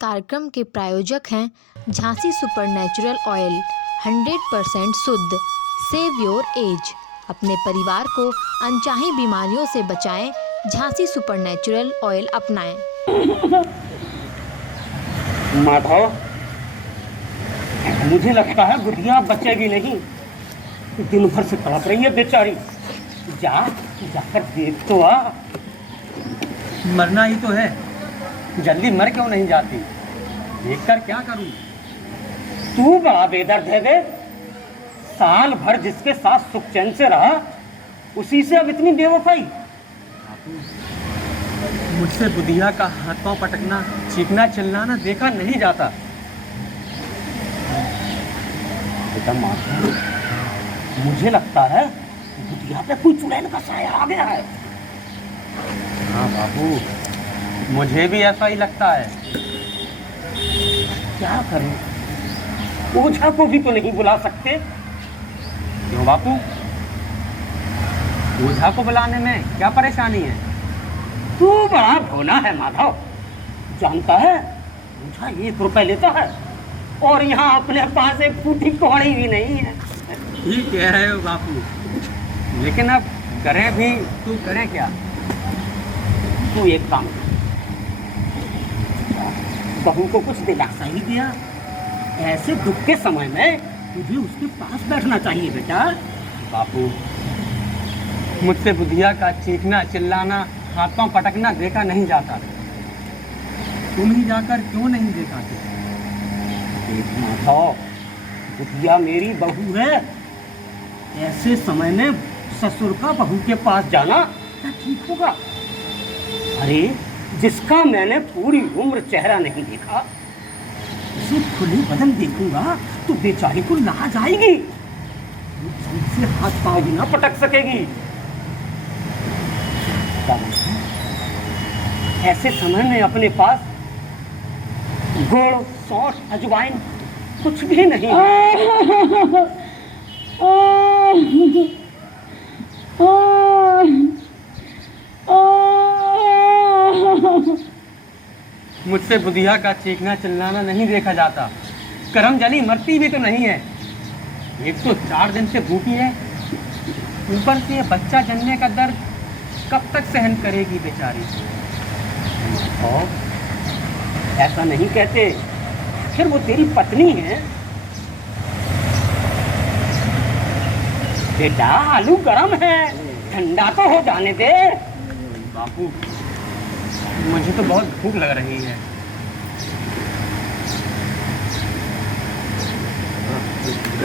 कार्यक्रम के प्रायोजक हैं झांसी सुपरनैचुरल ऑयल, 100% शुद्ध। Save your age. अपने परिवार को अनचाही बीमारियों से बचाएं, झांसी सुपरनैचुरल ऑयल अपनाएं। माधव, मुझे लगता है गुड़िया बचेगी नहीं। दिन भर से तड़प रही है बेचारी। जाकर देख तो आ। मरना ही तो है, जल्दी मर क्यों नहीं जाती? देखकर क्या करूं? तू बड़ा बेदर्द है बे। साल भर जिसके साथ सुख चैन से रहा, उसी से अब इतनी बेवफाई। मुझसे बुधिया का हाथ पांव पटकना, चीखना चिल्लाना देखा नहीं जाता। बेटा माधव, मुझे लगता है बुधिया पे कोई चुड़ैल का साया आ गया है। हाँ बाबू, मुझे भी ऐसा ही लगता है। क्या करें? ओझा को भी तो नहीं बुला सकते। क्यों बापू? ओझा को बुलाने में क्या परेशानी है? तू बड़ा भोला है माधव। जानता है, ओझा 1 रुपए लेता है और यहाँ अपने पास एक फूटी कौड़ी भी नहीं है। ठीक कह रहे हो बापू, लेकिन अब करें भी तो करें क्या? तू एक काम कर, बहू को कुछ दिलासा ही दिया। ऐसे दुख के समय में तुझे उसके पास बैठना चाहिए बेटा। बापू, मुझसे बुधिया का चीखना चिल्लाना, हाथ पांव पटकना देखा नहीं जाता। तुम ही जाकर क्यों नहीं दिखाते? माधव, बुधिया मेरी बहू है। ऐसे समय में ससुर का बहू के पास जाना क्या ठीक होगा? अरे, जिसका मैंने पूरी उम्र चेहरा नहीं देखा, उसे खुले बदन देखूंगा तो बेचारी को लाज आएगी। से हाथ पांव भी ना पटक सकेगी। ऐसे समय में अपने पास गुड़, सौंठ, अजवाइन कुछ भी नहीं। मुझसे बुधिया का चीखना चिल्लाना नहीं देखा जाता। करम जली मरती भी तो नहीं है। एक तो 4 दिन से भूखी है, ऊपर से बच्चा जन्मने का दर्द कब तक सहन करेगी बेचारी? और ऐसा नहीं कहते, फिर वो तेरी पत्नी है। बेटा, आलू गरम है, ठंडा तो हो जाने दे। बापू, मुझे तो बहुत भूख लग रही है।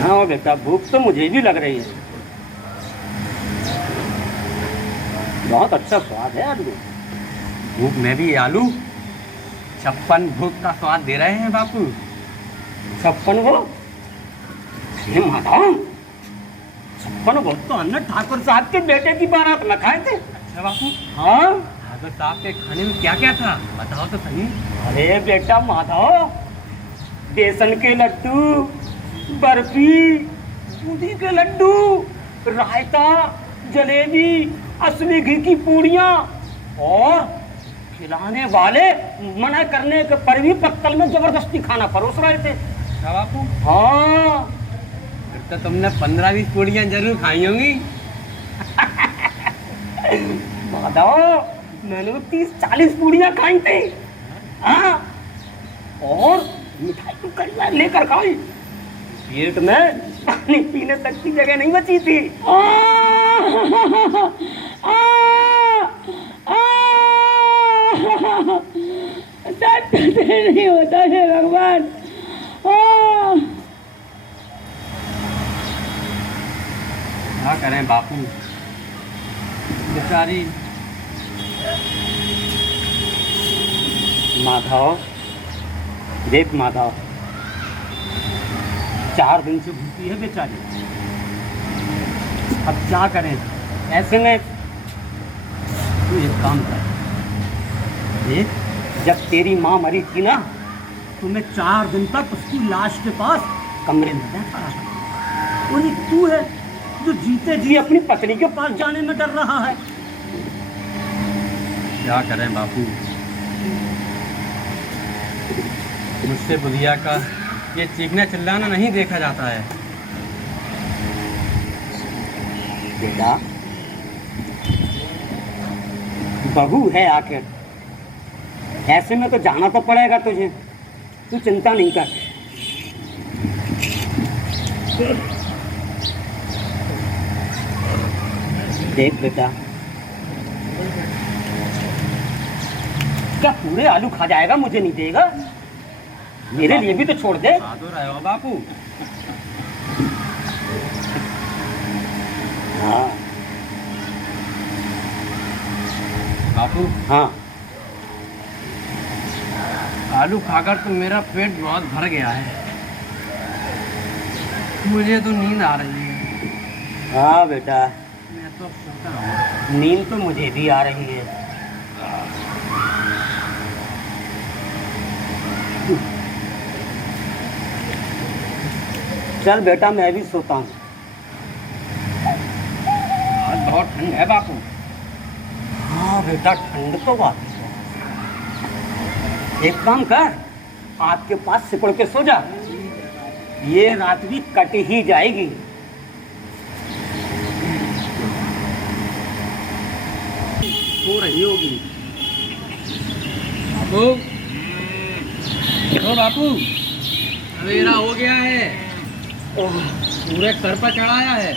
हाँ बेटा, भूख तो मुझे भी लग रही है। बहुत अच्छा स्वाद है आलू। भूख में भी आलू 56 भूख का स्वाद दे रहे हैं बापू। 56 वो? हे माधव, 56 वो तो अन्ना ठाकुर साहब के बेटे की बारात में खाए थे। अच्छा बापू? हाँ। ठाकुर साहब के खाने में क्या क्या था, बताओ तो सही। अरे बेटा माधव, बेसन के लड्डू, बर्फी, दूधी के लड्डू, रायता, जलेबी, असली घी की पूड़ियाँ और खिलाने वाले मना करने के पर भी पत्तल में जबरदस्ती खाना परोस रहे थे। अच्छा बापू? हाँ। फिर तो तुमने 15-20 पूड़ियाँ जरूर खाई होंगी। माधव, मैंने 30-40 पूड़ियाँ खाई थी। हाँ, और मिठाई तो कई बार लेकर खाई। पेट में पानी पीने तक की जगह नहीं बची थी। नहीं होता है भगवान। क्या करें बापू, बेचारी। माधव, देख माधव, 4 दिन से भूखी है बेचारी। अब क्या करें? ऐसे में तू एक काम कर, देख, जब तेरी माँ मरी थी ना, तो मैं 4 दिन तक उसकी लाश के पास कमरे में बैठा रहा। और एक तू है जो जीते जी अपनी पत्नी के पास जाने में डर रहा है। क्या करें बापू? मुझसे बुधिया का ये चीखना चिल्लाना नहीं देखा जाता है। बेटा, बहू है आखिर, ऐसे में तो जाना तो पड़ेगा तुझे, तू चिंता नहीं कर। देख बेटा, क्या पूरे आलू खा जाएगा, मुझे नहीं देगा? मेरे लिए भी तो छोड़ दे। खा तो रहे हो बापू। हाँ बापू, हाँ, आलू खाकर तो मेरा पेट बहुत भर गया है, मुझे तो नींद आ रही है। हाँ बेटा, मैं तो सोता रहूंगा। नींद तो मुझे भी आ रही है। चल बेटा, मैं भी सोता हूँ। आज बहुत ठंड है बापू। हाँ बेटा, ठंड तो बात है। एक काम कर, आपके पास सिपड़ के सो जा, ये रात भी कट ही जाएगी। सो रही होगी। बापू, ओ बापू, अंधेरा हो गया है, पूरे सर पर चढ़ाया है।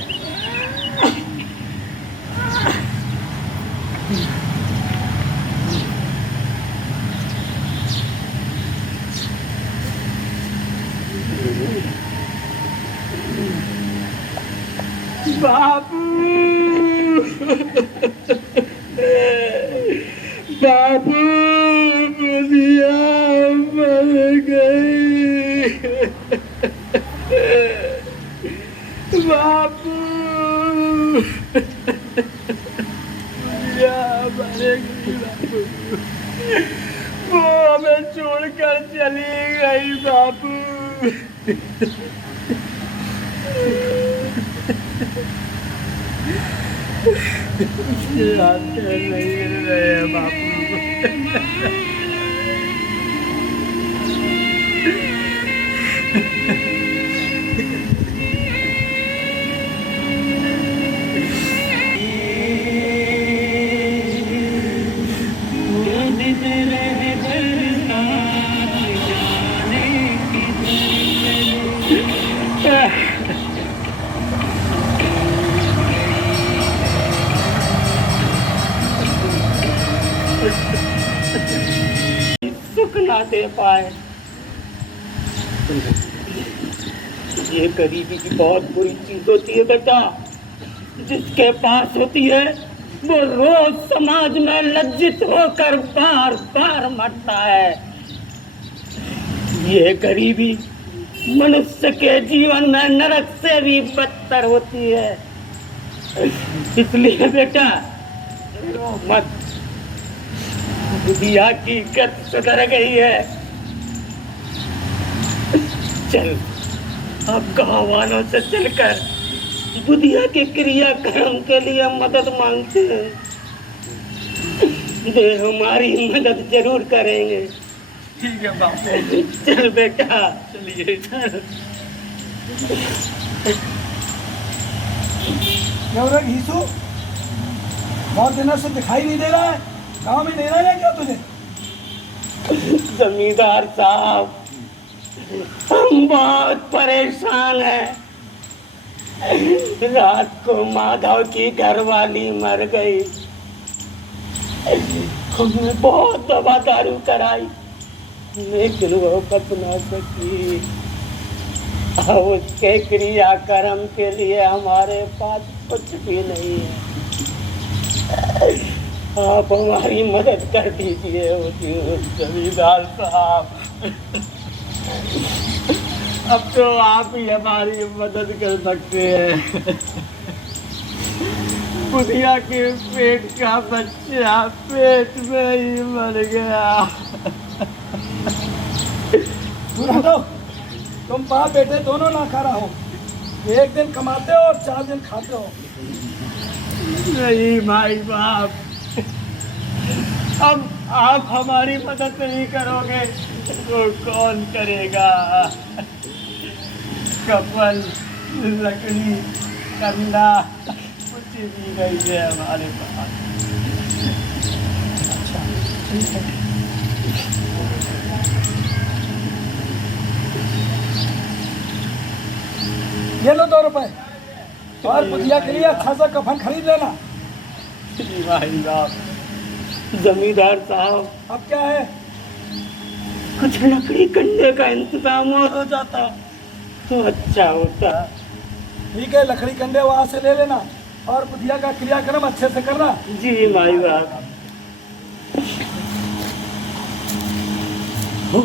बाबू, बाबू, बुधिया मर गई। बाबू, बुधिया मर गई। बाबू, वो हमें छोड़कर चली गई। बाबू, नहीं रहे बापू। सुख ना दे पाए। ये गरीबी की बहुत बुरी चीज होती है बेटा, जिसके पास होती है वो रोज समाज में लज्जित होकर बार बार मरता है। ये गरीबी मनुष्य के जीवन में नरक से भी बदतर होती है। इसलिए बेटा रो मत, बुधिया की गत सुधर गई है। चल अब गाँव वालों से चलकर बुधिया के क्रियाक्रम के लिए मदद मांगते हैं, वे हमारी मदद जरूर करेंगे। ठीक है बापू। चल बेटा, चलिए। क्या हो रहा है घीसू? बहुत दिनों से दिखाई नहीं दे रहा है, गाँव में नहीं रहा है क्या तुझे? जमींदार साहब, हम बहुत परेशान हैं। रात को माधव की घरवाली मर गई, हमने बहुत दवा दारू कराई, लेकिन वो बच न सकी। अब उसके क्रियाक्रम के लिए हमारे पास कुछ भी नहीं है। आप हमारी मदद कर दीजिए जमींदार साहब। अब तो आप ही हमारी मदद कर सकते हैं। बुधिया के पेट का बच्चा पेट में ही मर गया। सुना दो, तुम बाप बेटे दोनों ना खा रहा हो, एक दिन कमाते हो और 4 दिन खाते हो। नहीं भाई बाप, अब आप हमारी मदद नहीं करोगे तो कौन करेगा? कपल, लकड़ी, कंधा कुछ भी नहीं है हमारे पास। अच्छा ठीक है। ये लो 2 रुपए और बुधिया के लिए अच्छा सा कफन खरीद लेना। जी भाई साहब, जमींदार साहब, अब क्या है? कुछ लकड़ी कंडे का इंतजाम और हो जाता तो अच्छा होता। ठीक है, लकड़ी कंडे वहाँ से ले लेना और बुधिया का क्रियाक्रम अच्छे से करना। जी भाई साहब। हो,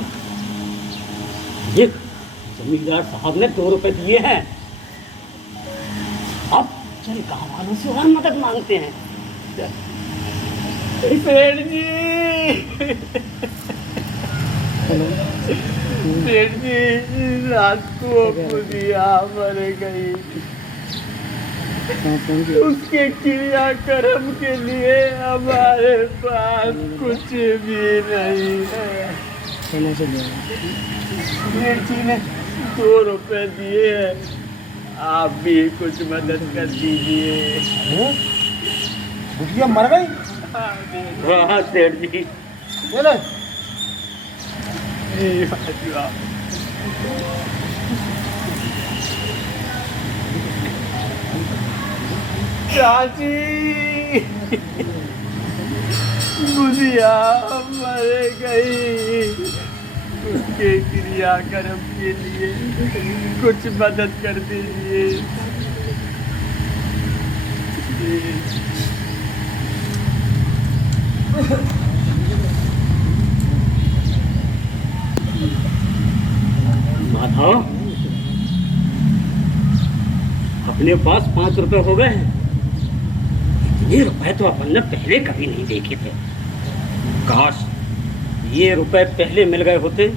ये जमींदार साहब ने 2 रुपए दिए हैं। अब चल गाँव वालों से और मदद मांगते हैं। सेठ जी, सेठ जी, रात को बुधिया मर गई, उसके क्रियाक्रम के लिए हमारे पास कुछ भी नहीं है। सेठ जी ने 2 रुपए दिए हैं, आप भी कुछ मदद कर दीजिए। बुधिया मर गई? हाँ सेठ जी। ये ले। जी भाई साहब। चाची, बुधिया मर गई, उसके क्रियाक्रम के लिए कुछ मदद कर दीजिए। माधव, अपने पास 5 रुपए हो गए हैं। ये रुपए तो अपन ने पहले कभी नहीं देखे थे। काश ये रुपए पहले मिल गए होते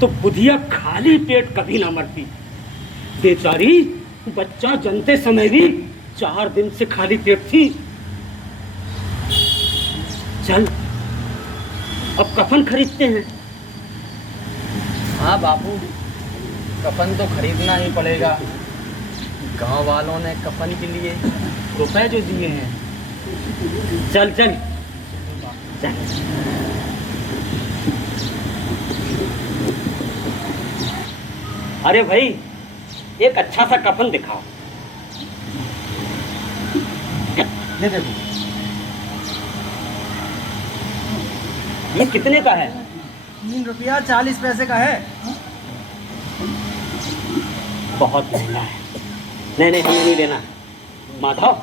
तो बुधिया खाली पेट कभी ना मरती। बेचारी बच्चा जनते समय भी 4 दिन से खाली पेट थी। चल अब कफन खरीदते हैं। हाँ बापू, कफन तो खरीदना ही पड़ेगा। गांव वालों ने कफन के लिए रुपए जो दिए हैं। चल चल चल। अरे भाई, एक अच्छा सा कफन दिखाओ। ये देखो। ये कितने का है? 3 रुपया 40 पैसे का है। बहुत महंगा है। नहीं नहीं, हमें नहीं लेना। माधव,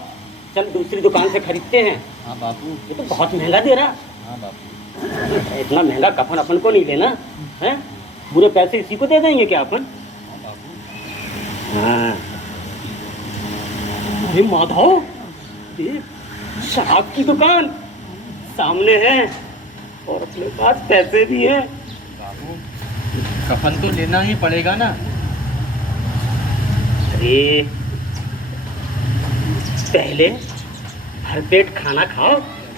चल दूसरी दुकान से खरीदते हैं। हाँ बापू। ये तो बहुत महंगा दे रहा। हाँ बापू। इतना महंगा कफन अपन को नहीं लेना है। पूरे पैसे इसी को दे देंगे क्या अपन? हाँ बापू। हाँ। अरे माधव, देख, शराब की दुकान सामने है और अपने पास पैसे भी हैं। बापू, कफन तो लेना ही पड़ेगा ना। अरे पहले भरपेट खाना खाओ,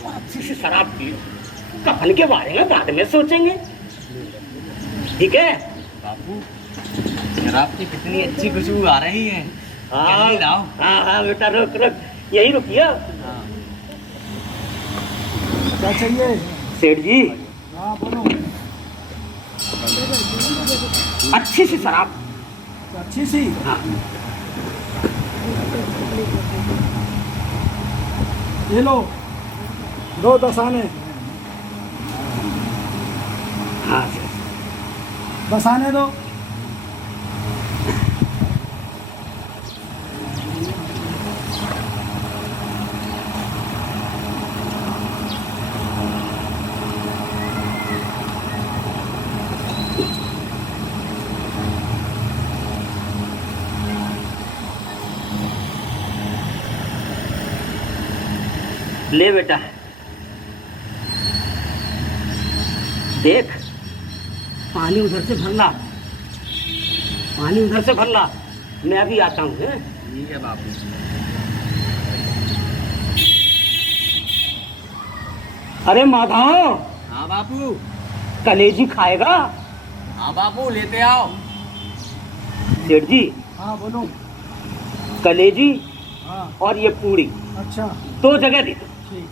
अच्छी सी शराब पियो, कफन के बारे में बाद में सोचेंगे, ठीक है? बापू, शराब की कितनी अच्छी खुशबू आ रही है। जल्दी लाओ। हाँ हाँ बेटा, रुक रुक, यही रुकिए। हाँ। क्या चाहिए? सेठ जी, हाँ बोलो। अच्छी सी शराब। अच्छी सी? हाँ। ये लो, 2 दसाने। हाँ सर। दसाने दो। ले बेटा, देख, पानी उधर से भर ला, पानी उधर से भर ला। मैं अभी आता हूँ। ठीक है बापू। अरे माधव, हाँ बापू। कलेजी खाएगा? हाँ बापू, लेते आओ। सेठ जी, हाँ बोलो। कलेजी हाँ और ये पूड़ी अच्छा 2 जगह दे दो। ठीक।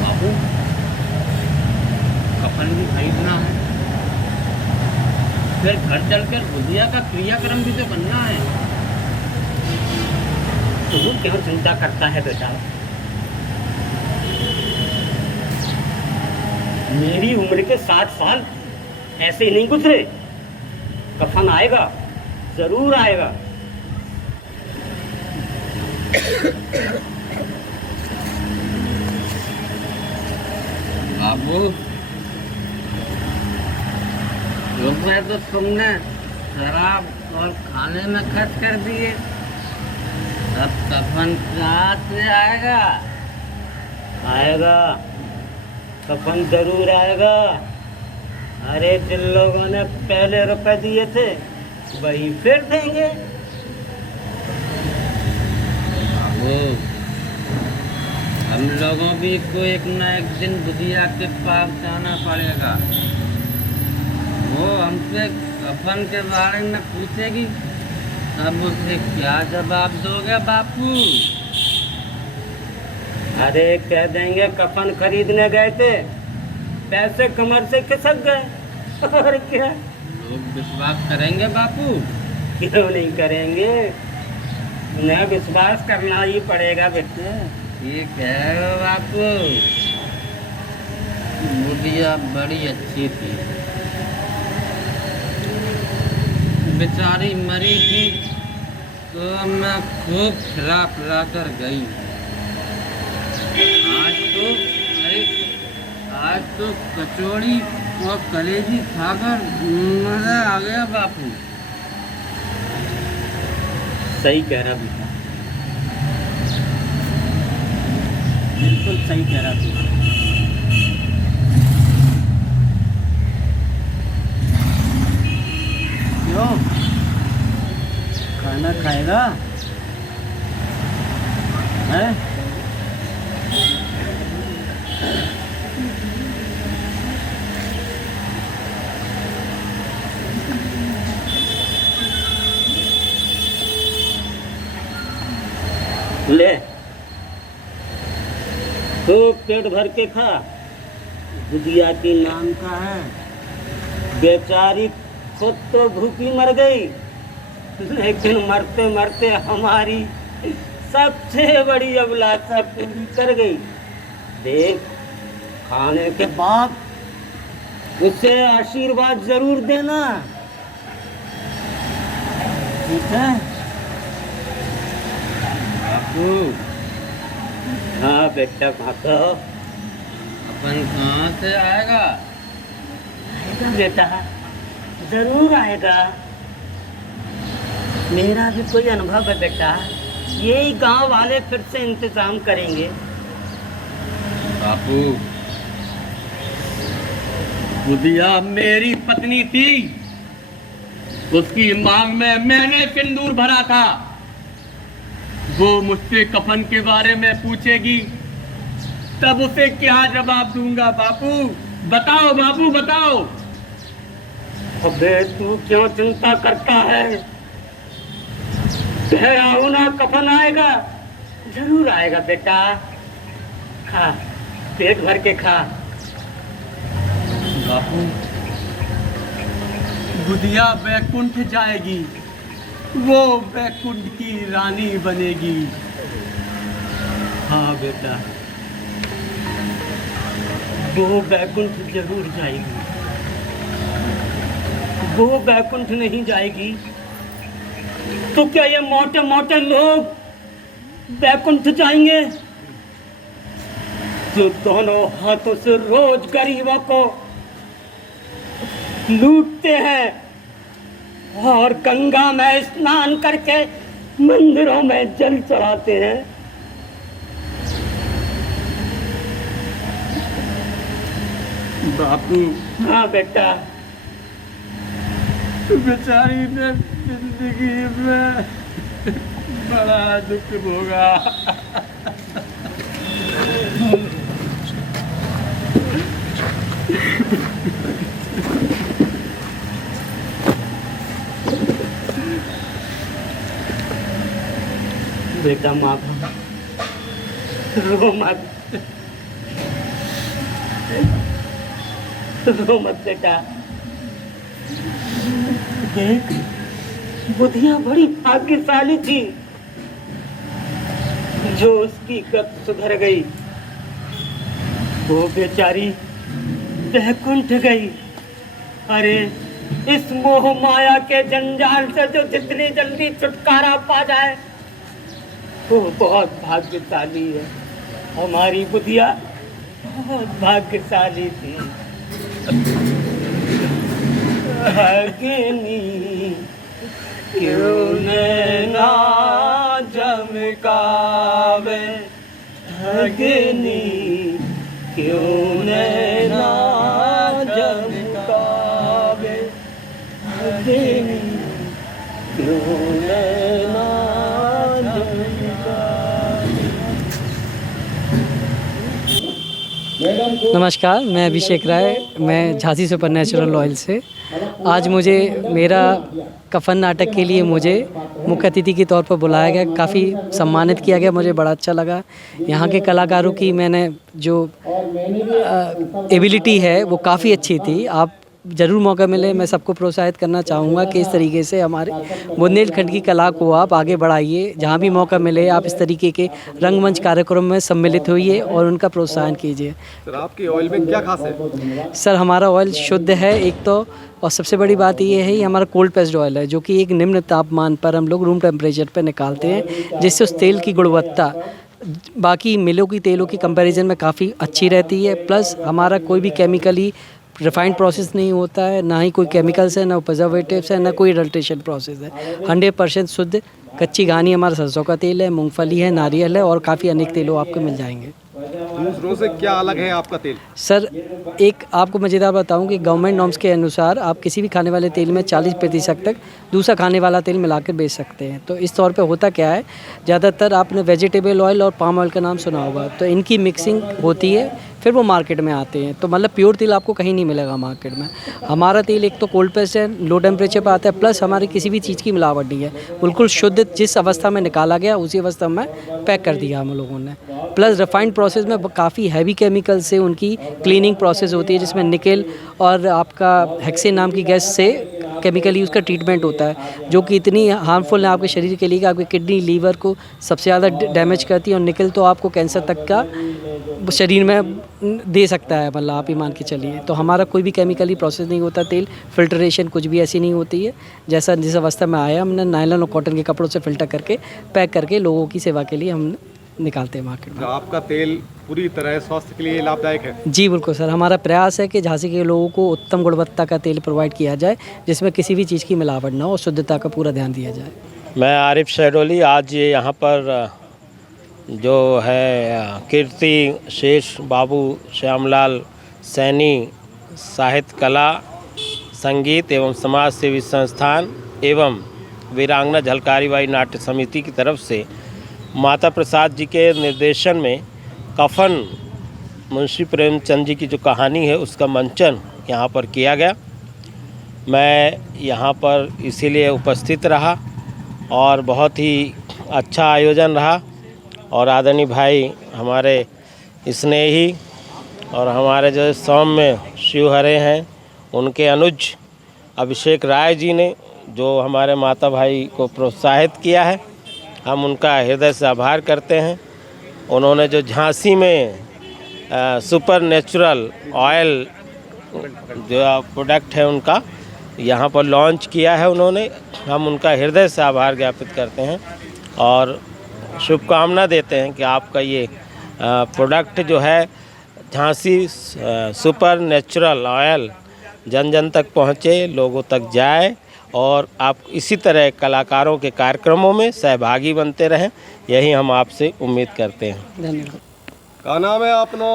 बापू, कफन भी खरीदना है, फिर घर चलकर बुधिया का क्रियाक्रम भी तो बनना है। तू क्यों चिंता करता है बेटा? मेरी उम्र के 60 साल ऐसे ही नहीं गुजरे। कफन आएगा, जरूर आएगा। बाबू, रुपए तो तुमने शराब और खाने में खर्च कर दिए, अब कफन कहाँ से आएगा? आएगा, कफन जरूर आएगा। अरे जिन लोगों ने पहले रुपए दिए थे वही फिर देंगे। बाबू, हम लोगों भी को एक न एक दिन बुधिया के पास जाना पड़ेगा। वो हमसे कफन के बारे में पूछेगी, तब उसे क्या जवाब दोगे बापू? अरे कह देंगे कफन खरीदने गए थे, पैसे कमर से खिसक गए। और क्या? लोग विश्वास करेंगे बापू? क्यों नहीं करेंगे? उन्हें विश्वास करना ही पड़ेगा बेटे। ठीक है बापू, बुढ़िया बड़ी अच्छी थी, बेचारी मरी थी तो मैं खूब खिला पिला कर गई। आज तो कचौड़ी और कलेजी खाकर मजा आ गया बापू। सही कह रहा बेटा, बिल्कुल सही कह रहा तू। क्यों? खाना खाएगा? है? ले, तो पेट भर के खा। बुधिया की नाम का है, बेचारी खुद तो भूखी मर गई, लेकिन मरते मरते हमारी सबसे बड़ी अभिलाषा पूरी कर गई। देख, खाने के बाद उसे आशीर्वाद जरूर देना, ठीक है? बापू, हाँ बेटा, भागो। अपन कहाँ से आएगा? आएगा बेटा, जरूर आएगा। मेरा भी कोई अनुभव है बेटा, यही गांव वाले फिर से इंतजाम करेंगे। बापू, बुधिया मेरी पत्नी थी, उसकी मांग में मैंने सिंदूर भरा था। वो मुझसे कफन के बारे में पूछेगी, तब उसे क्या जवाब दूंगा बापू? बताओ बापू, बताओ। अबे तू क्यों चिंता करता है? आओ ना, कफन आएगा, जरूर आएगा बेटा। खा, पेट भर के खा। बापू, बुधिया बैकुंठ जाएगी, वो बैकुंठ की रानी बनेगी। हाँ बेटा, वो बैकुंठ जरूर जाएगी। वो बैकुंठ नहीं जाएगी तो क्या ये मोटे मोटे लोग बैकुंठ जाएंगे? जो दोनों हाथों से रोज गरीबों को लूटते हैं और गंगा में स्नान करके मंदिरों में जल चढ़ाते हैं। बापू, हाँ बेटा, बेचारी ने जिंदगी में बड़ा दुख भोगा। बेटा माफ, रो मत, रो मत बेटा। देख, बुधिया बड़ी भाग्यशाली थी जो उसकी गत सुधर गई। वो बेचारी बैकुंठ गई। अरे इस मोह माया के जंजाल से जो जितनी जल्दी छुटकारा पा जाए वो बहुत भाग्यशाली है। हमारी बुधिया बहुत भाग्यशाली थी। अग्नि क्यों नैना जमकावे, अग्नि क्यों नैना जमकावे, अग्नि क्यों नैना नमस्कार, मैं अभिषेक राय, मैं झांसी सुपर नेचुरल ऑयल से। आज मुझे मेरा कफन नाटक के लिए मुझे मुख्य अतिथि के तौर पर बुलाया गया, काफ़ी सम्मानित किया गया, मुझे बड़ा अच्छा लगा। यहाँ के कलाकारों की मैंने जो एबिलिटी है वो काफ़ी अच्छी थी। आप ज़रूर मौका मिले, मैं सबको प्रोत्साहित करना चाहूँगा कि इस तरीके से हमारे बुंदेलखंड की कला को आप आगे बढ़ाइए। जहाँ भी मौका मिले आप इस तरीके के रंगमंच कार्यक्रम में सम्मिलित होइए और उनका प्रोत्साहन कीजिए। सर, आपके ऑयल में क्या खास है? सर, हमारा ऑयल शुद्ध है एक तो, और सबसे बड़ी बात ये है, ये हमारा कोल्ड प्रेस्ड ऑयल है जो कि एक निम्न तापमान पर हम लोग रूम टेम्परेचर पर निकालते हैं, जिससे उस तेल की गुणवत्ता बाकी मिलों की तेलों की कंपैरिजन में काफ़ी अच्छी रहती है। प्लस हमारा कोई भी केमिकली रिफाइंड प्रोसेस नहीं होता है, ना ही कोई केमिकल्स है, ना प्रिजर्वेटिव्स है, ना कोई अडल्ट्रेशन प्रोसेस है। 100% शुद्ध कच्ची घानी हमारा सरसों का तेल है, मूंगफली है, नारियल है और काफ़ी अनेक तेलों आपको मिल जाएंगे। दूसरों से क्या अलग है आपका तेल? सर, एक आपको मज़ेदार बताऊं कि गवर्नमेंट नॉर्म्स के अनुसार आप किसी भी खाने वाले तेल में 40% तक दूसरा खाने वाला तेल मिलाकर बेच सकते हैं। तो इस तौर पे होता क्या है, ज़्यादातर आपने वेजिटेबल ऑयल और पाम ऑयल का नाम सुना होगा, तो इनकी मिक्सिंग होती है, फिर वो मार्केट में आते हैं। तो मतलब प्योर तेल आपको कहीं नहीं मिलेगा मार्केट में। हमारा तेल एक तो कोल्ड प्रेस्ड है, लो टेम्परेचर पर आता है, प्लस हमारी किसी भी चीज़ की मिलावट नहीं है, बिल्कुल शुद्ध जिस अवस्था में निकाला गया उसी अवस्था में पैक कर दिया हम लोगों ने। प्लस रिफाइंड प्रोसेस में काफ़ी हैवी केमिकल से उनकी क्लीनिंग प्रोसेस होती है, जिसमें निकेल और आपका हेक्सेन नाम की गैस से केमिकली उसका ट्रीटमेंट होता है, जो कि इतनी हार्मफुल है आपके शरीर के लिए कि आपके किडनी लीवर को सबसे ज़्यादा डैमेज करती है, और निकल तो आपको कैंसर तक का शरीर में दे सकता है, मतलब आप ही मान के चलिए। तो हमारा कोई भी केमिकली प्रोसेस नहीं होता, तेल फिल्ट्रेशन कुछ भी ऐसी नहीं होती है। जैसा जिस अवस्था में आया हमने नायलॉन और कॉटन के कपड़ों से फिल्टर करके पैक करके लोगों की सेवा के लिए हम निकालते हैं मार्केट में। तो आपका तेल पूरी तरह स्वास्थ्य के लिए लाभदायक है? जी बिल्कुल सर, हमारा प्रयास है कि झांसी के लोगों को उत्तम गुणवत्ता का तेल प्रोवाइड किया जाए, जिसमें किसी भी चीज़ की मिलावट ना हो और शुद्धता का पूरा ध्यान दिया जाए। मैं आरिफ शहडोली, आज ये यहाँ पर जो है कीर्ति शेष बाबू श्यामलाल सैनी साहित्य कला संगीत एवं समाज सेवी संस्थान एवं वीरांगना झलकारी बाई नाट्य समिति की तरफ से माता प्रसाद जी के निर्देशन में कफन मुंशी प्रेमचंद जी की जो कहानी है उसका मंचन यहाँ पर किया गया। मैं यहाँ पर इसीलिए उपस्थित रहा और बहुत ही अच्छा आयोजन रहा, और आदरणीय भाई हमारे स्नेही और हमारे जो सौम्य शिवहरे हैं उनके अनुज अभिषेक राय जी ने जो हमारे माता भाई को प्रोत्साहित किया है, हम उनका हृदय से आभार करते हैं। उन्होंने जो झांसी में सुपर नेचुरल ऑयल जो प्रोडक्ट है उनका यहाँ पर लॉन्च किया है उन्होंने, हम उनका हृदय से आभार ज्ञापित करते हैं और शुभकामना देते हैं कि आपका ये प्रोडक्ट जो है झांसी सुपर नेचुरल ऑयल जन जन तक पहुँचे, लोगों तक जाए और आप इसी तरह कलाकारों के कार्यक्रमों में सहभागी बनते रहें, यही हम आपसे उम्मीद करते हैं। धन्यवाद। का नाम है आपनो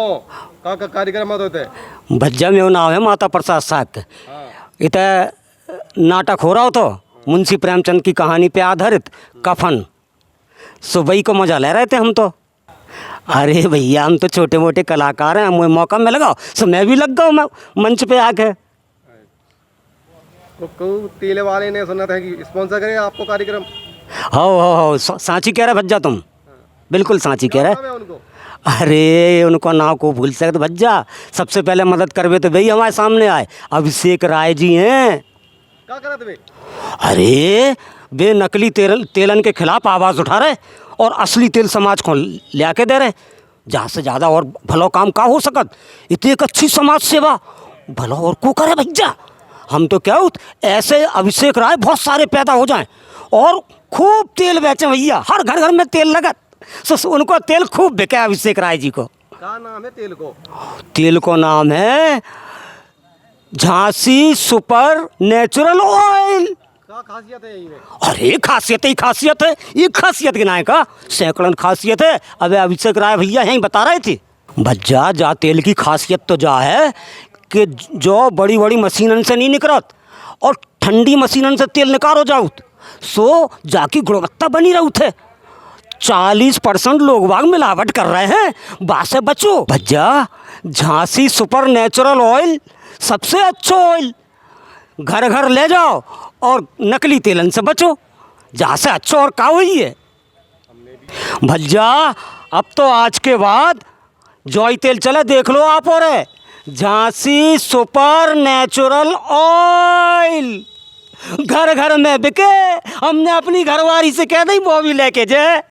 का कार्यक्रम होते? भज्जा में नाम है माता प्रसाद साहब के। इतना नाटक हो रहा हो तो मुंशी प्रेमचंद की कहानी पे आधारित कफन सुबह को मजा ले रहे थे हम तो। अरे भैया हम तो छोटे मोटे कलाकार हैं, मुझे मौका मिल गया तो मैं भी लग गया मैं मंच पे आके। तो तेल वाले ने सुना था कि स्पॉन्सर करेगा आपको कार्यक्रम? हो सांची कह रहे भज्जा, तुम बिल्कुल सांची कह रहे। नाम है उनको? अरे उनको नाम को भूल सकते भज्जा, सबसे पहले मदद करवे तो भाई हमारे सामने आए अभिषेक राय जी हैं। क्या करे थे? अरे वे नकली तेलन के खिलाफ आवाज़ उठा रहे और असली तेल समाज को ले के दे रहे। ज़्यादा से ज़्यादा और भलो काम का हो सकत, इतनी एक अच्छी समाज सेवा भलो और को करे भज्जा। हम तो क्या ऐसे अभिषेक राय बहुत सारे पैदा हो जाएं और खूब तेल बेचें भैया, हर घर घर में तेल लगत, तो उनको तेल खूब बिके अभिषेक राय जी को। क्या नाम है तेल को? तेल को नाम है झांसी सुपर नेचुरल ऑयल। क्या खासियत है यही में? अरे खासियत ही खासियत है, ये खासियत गिनाए का सैकड़न खासियत है। अबे अभिषेक राय भैया यहीं बता रहे थे भज्जा जा तेल की खासियत तो जा है कि जो बड़ी बड़ी मशीनन से नहीं निकलत और ठंडी मशीनन से तेल निकालो जाओ सो जाकी गुणवत्ता बनी रहू थे। 40% लोग बाग मिलावट कर रहे हैं, बात से बचो भज्जा। झांसी सुपर नेचुरल ऑयल सबसे अच्छा ऑयल, घर घर ले जाओ और नकली तेलन से बचो, जहाँ से अच्छा और का हुई है भज्जा। अब तो आज के बाद जॉय तेल चले देख लो आप, और है झांसी सुपर नेचुरल ऑयल घर घर में बिके। हमने अपनी घरवाली से कह दी वो भी लेके जाए।